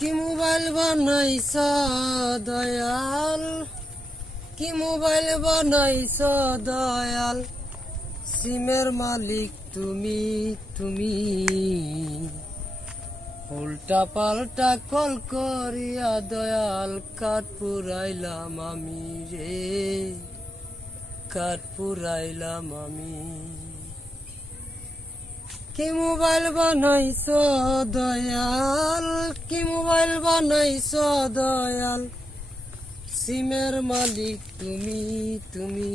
কি মোবাইল বানাইছ দয়াল, কি মোবাইল বানাইছ দয়াল, সিমের মালিক তুমি তুমি, উল্টা পাল্টা কল করিয়া দয়াল কাঠ পুরাইলাম আমি রে, কাঠ পুরাইলাম আমি। কি মোবাইল বানাইছ দয়াল, কি মোবাইল বানাইছ দয়াল, সিমের মালিক তুমি তুমি,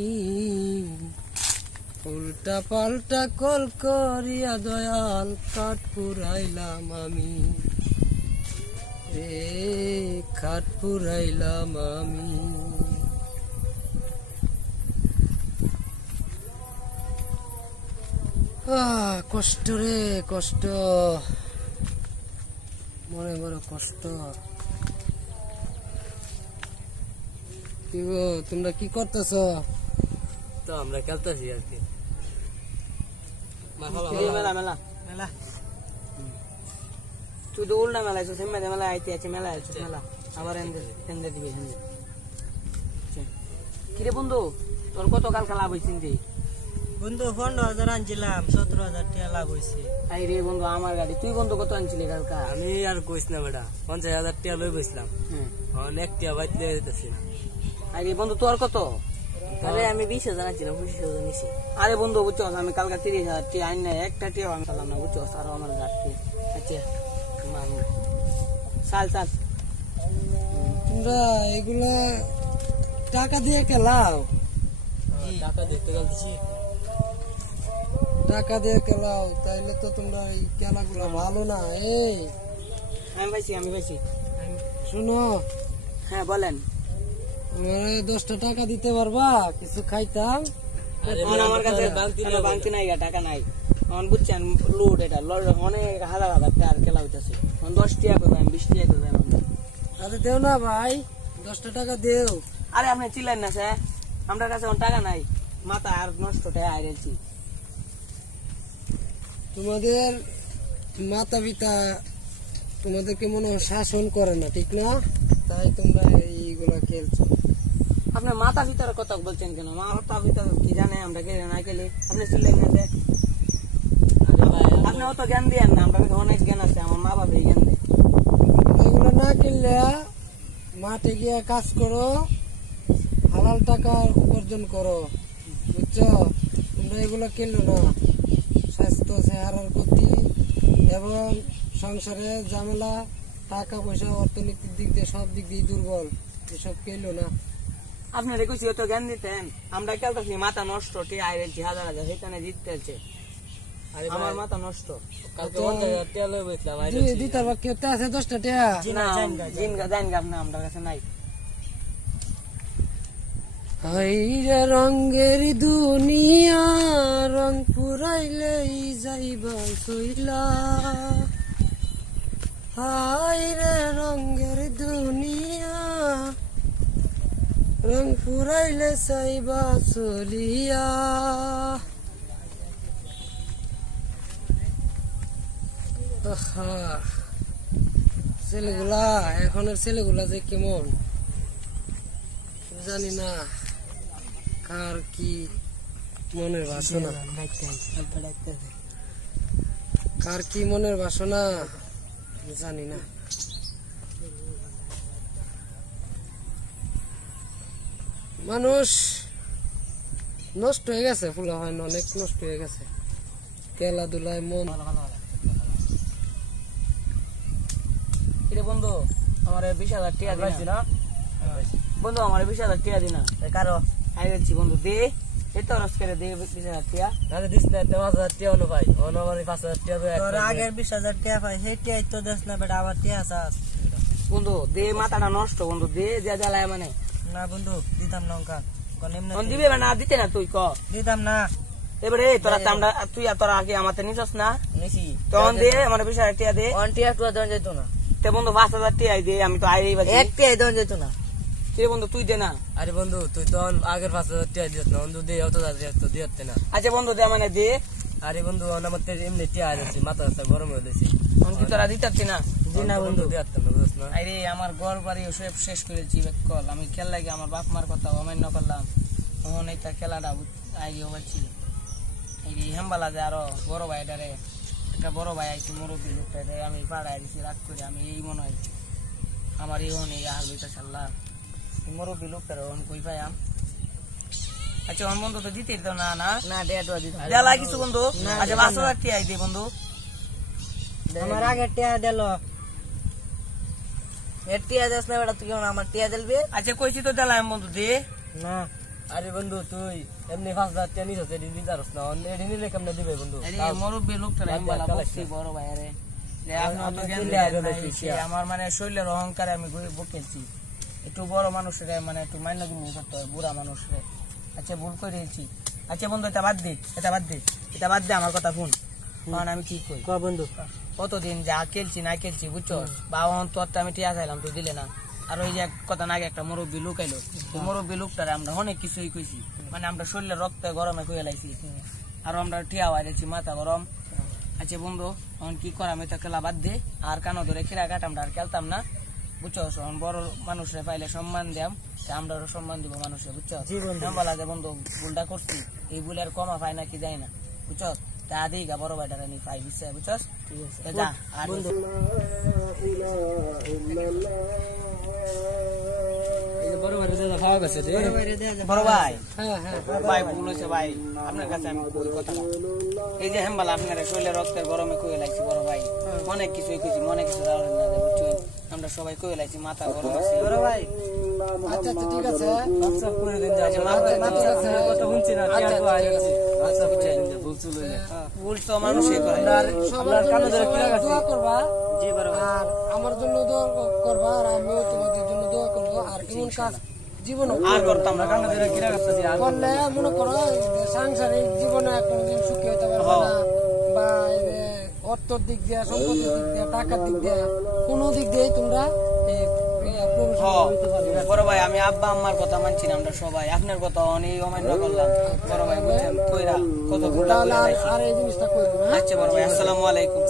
উল্টা পাল্টা কল করিয়া দয়াল কাঠ পুরাইলাম আমি রে, কাঠ পুরাইলাম আমি। কষ্ট রে কষ্ট, মনে বড় কষ্ট। কি গো তোমরা কি করতেছ? তো আমরা খেলতেছি আর কি মেলা মেলা মেলা। তুই তো উল্টা মেলা আছিস, মেলা আইতে আছে, মেলা আছিস মেলা, আবার এনে দিবি। কিরে বন্ধু, তোর কত কালকা লাভ হয়েছে? বন্ধু 15,000 আনছিলাম, 17,000 টাকা লাভ হয়েছে। আই রে বন্ধু আমার গাড়ি, তুই বন্ধু কত আনছিলি কালকা? আমি আর কইস না বেটা, 50,000 টাকা লই বসলাম, অনেক টাকা বাইতে যেতেছি না। আরে বন্ধু তোর কত? আরে আমি 20,000 আনছিলাম, 25,000 নিছি। আরে বন্ধু বুঝছো, আমি কালকা 30,000 টাকা আইন না, একটা টাকা আমি পেলাম না বুঝছো, আর আমার গাড়ি। আচ্ছা চাল চাল। তোমরা এগুলা টাকা দিয়ে খেলাও? টাকা দেখতে গেলছি, টাকা দিয়ে খেলাও, তাইলে তো তোমরা এই খেলাগুলো ভালো না। এই আমি পাইছি। শুনো, হ্যাঁ বলেন। 10টা টাকা দিতে পারবা? কিছু খাইতাম। আমার কাছে বাংতি নাই, টাকা নাই। আমার বুঝছেন লুট, এটা অনেক হাজার হাজার টাকার খেলা হইতেছে। 10 টাকা করে, 20 টাকা করে। আরে দেও না ভাই, 10টা টাকা দেও। আরে আপনি চিল্লেন না স্যার, আমার কাছে টাকা নাই, মাথা আর নষ্ট টাকা হারিয়েছি। তোমাদের মাতা পিতা তোমাদেরকে মনে হয় শাসন করে না, ঠিক না? তাই তোমরা এইগুলা খেলছো। আপনার মাতা পিতার কথা বলছেন কেন? মাতা পিতা কি জানে আমরা খেলে না খেলে? আপনি চিল্লেন না যে আপনি অত জ্ঞান দিয়েন না, আমরা অনেক জ্ঞান আছে, আমার মা বাবা জ্ঞান দেয়। এগুলো না কিনলে মাঠে গিয়ে কাজ করো, হালাল টাকা উপার্জন করো, বুঝছো? তোমরা এগুলো কিনলো না, স্বাস্থ্য চেহারার ক্ষতি এবং সংসারে ঝামেলা, টাকা পয়সা অর্থনৈতিক দিক দিয়ে সব দিক দিয়ে দুর্বল, এসব কিনলো না। আপনি রেখেছি অত জ্ঞান দিতেন, আমরা খেলতেছি, মাথা নষ্ট, টিয়া হারিয়েছি হাজার হাজার, সেখানে জিততেছে। আমার মাথা নষ্ট। কালকে 50,000 টাকা লই বসলাম। দিতার বা কেউ আছে 10টা টাকা? না আমার কাছে নাই। হাইরে রঙের দুনিয়া, রং পুরাইলেই যাইবা সইলা, হাইরে রঙের দুনিয়া, রং পুরাইলে যাইবা চলিয়া। ছেলেগুলা, এখনের ছেলেগুলা যে কেমন জানি না, কার কি মনের বাসনা, কার কি মনের বাসনা জানি না। মানুষ নষ্ট হয়ে গেছে, ফুলা হয় অনেক নষ্ট হয়ে গেছে, খেলাধুলায় মন। বন্ধু আমার 20,000 টাকা দিন না বন্ধু, আমার 20,000 টাকা দিন না কারো হারিয়েছি বন্ধু, দে এই তো রস করে দে 20,000 টাকা। আরে দিস না, 5,000 টাকা হলো ভাই, অন আমার 5,000 টাকা তোর আগের 20,000 টাকা পাই, সেইটাই তো দেশ না বেটা, আবার টাকা চাস। বন্ধু দে, মাথাটা নষ্ট বন্ধু, দে যা জ্বালায় মানে। না বন্ধু দিতাম না, দিবে না, দিতে না তুই ক দিতাম না। এবারে তোরা আমরা, তুই আর তোরা আগে আমার নিছস না, নিছি তখন দে আমার 20,000 টাকা দে। অন টাকা টুয়া দেন যেত না। তে বন্ধু 5,000 টাকা দে, আমি তো আইই বাজি। এক টাকা দেন যেত না। রে বন্ধু তুই দে না। আরে বন্ধু তুই তো আগের 5,000 টাকা দিত না, বন্ধু দে অত তো দিতে না। আচ্ছা বন্ধু দে মানে দে। আরে বন্ধু আমার এমনি টাকা আছে, মাথা গরম হয়ে গেছে, তোরা দিতে না। জি না বন্ধু দিতে না। না আরে আমার ঘর বাড়ি সব শেষ করেছি কল আমি খেল লাগে আমার বাপ মার কথা অমান্য করলাম তখন এটা খেলাটা আইও পাচ্ছি এই হেম্বালা যে আরো বড় ভাইটারে একটা বড় ভাই আইছি মুরব্বী লোকটা আমি পাড়ায় দিছি রাগ করে আমি এই মনে হয় আমার এই হন এই হাল হইতেছে আল্লাহ মুরব্বী লোকটারে হন কই পাইয়াম আচ্ছা আমার বন্ধু তো দিতে দিত না না না ডেটও দিতে দেলা কিছু বন্ধু আচ্ছা 5,000 টাকা আই দে বন্ধু আমার আগে টিয়া দিল টিয়া যাস না বেটা তুই আমার টিয়া দিলবে আচ্ছা কইছি তো দিলাম বন্ধু দে না আরে বন্ধু তুই এমনি 5,000 টাকা নিছস এডি দিতারস না এডি নিলে কেমনে দিবে বন্ধু আরে মুরব্বী লোকটা হেম্বালা বকছি বড় ভাই আরে যে আপনি তো জ্ঞান দেন আমার মানে শরীরের অহংকারে আমি বকেছি একটু বড় মানুষের মানে একটু মান্য দিন করতে হয় বুড়া মানুষের আচ্ছা ভুল করে দিয়েছি আচ্ছা বন্ধু এটা বাদ দে আমার কথা শুন কারণ আমি কি কই বন্ধু কতদিন যা খেলছি না খেলছি বুঝছো বাবা তোর আমি টিয়া চাইলাম তুই দিলে না আর ওই যে কথা না একটা মুরব্বী লোক আইলো মুরব্বী লোকটারে আমরা অনেক কিছুই কইছি মানে আমরা শরীরের রক্তে গরমে কয়ে লাইছি আর আমরা টিয়া হারাইছি মাথা গরম আচ্ছা বন্ধু এখন কি করাম এটা খেলা বাদ দে আর কানো ধরে খিরা কাট আমরা আর খেলতাম না বুঝছো বড় মানুষরে পাইলে সম্মান দিয়াম আমরা সম্মান দিব মানুষে বুঝছো বলা যে বন্ধু ভুলটা করছি এই ভুল আর কমা পায় না কি যায় না বুঝছো তা দিই গা বড় ভাইটারে নি পাই বুঝছে বুঝছস ঠিক আছে যা আর বন্ধু বড় ভাই দাদা খাওয়া গেছে রে বড় ভাই হ্যাঁ হ্যাঁ ভাই ভুল হয়েছে ভাই আপনার কাছে আমি কই কথা এই যে হেম্বালা আপনার শরীরের রক্তের গরমে কই লাইছি বড় ভাই অনেক কিছুই কইছি মনে কিছু রাখলেন না বুঝছো আমরা সবাই কই লাইছি মাথা গরম আছে বড় ভাই আচ্ছা আচ্ছা ঠিক আছে আচ্ছা করে দিন যা কথা শুনছি না টিয়া তো আইছে আচ্ছা বুঝছেন যে ভুল চলে না ভুল তো মানুষই করে সবার কানে ধরে দোয়া করবা জি বড় ভাই আর আমার জন্য দোয়া করবা আর আমিও তোমাদের জন্য দোয়া করবো আর এমন কাজ জীবন আর করতাম না কানে ধরে কিরা করতেছি আর করলে মনে করো সাংসারিক জীবনে কোনোদিন সুখী হতে পারবে না বা অর্থর দিক দিয়ে সম্পত্তির দিক দিয়ে টাকার দিক দিয়ে কোনো দিক দিয়ে তোমরা বড় ভাই আমি আব্বা আম্মার কথা মানছি না আমরা সবাই আপনার কথা অনেক অমান্য করলাম বড় ভাই বুঝছেন কইরা কত ভুল আর এই জিনিসটা করবো না আচ্ছা বড় ভাই আসসালামু আলাইকুম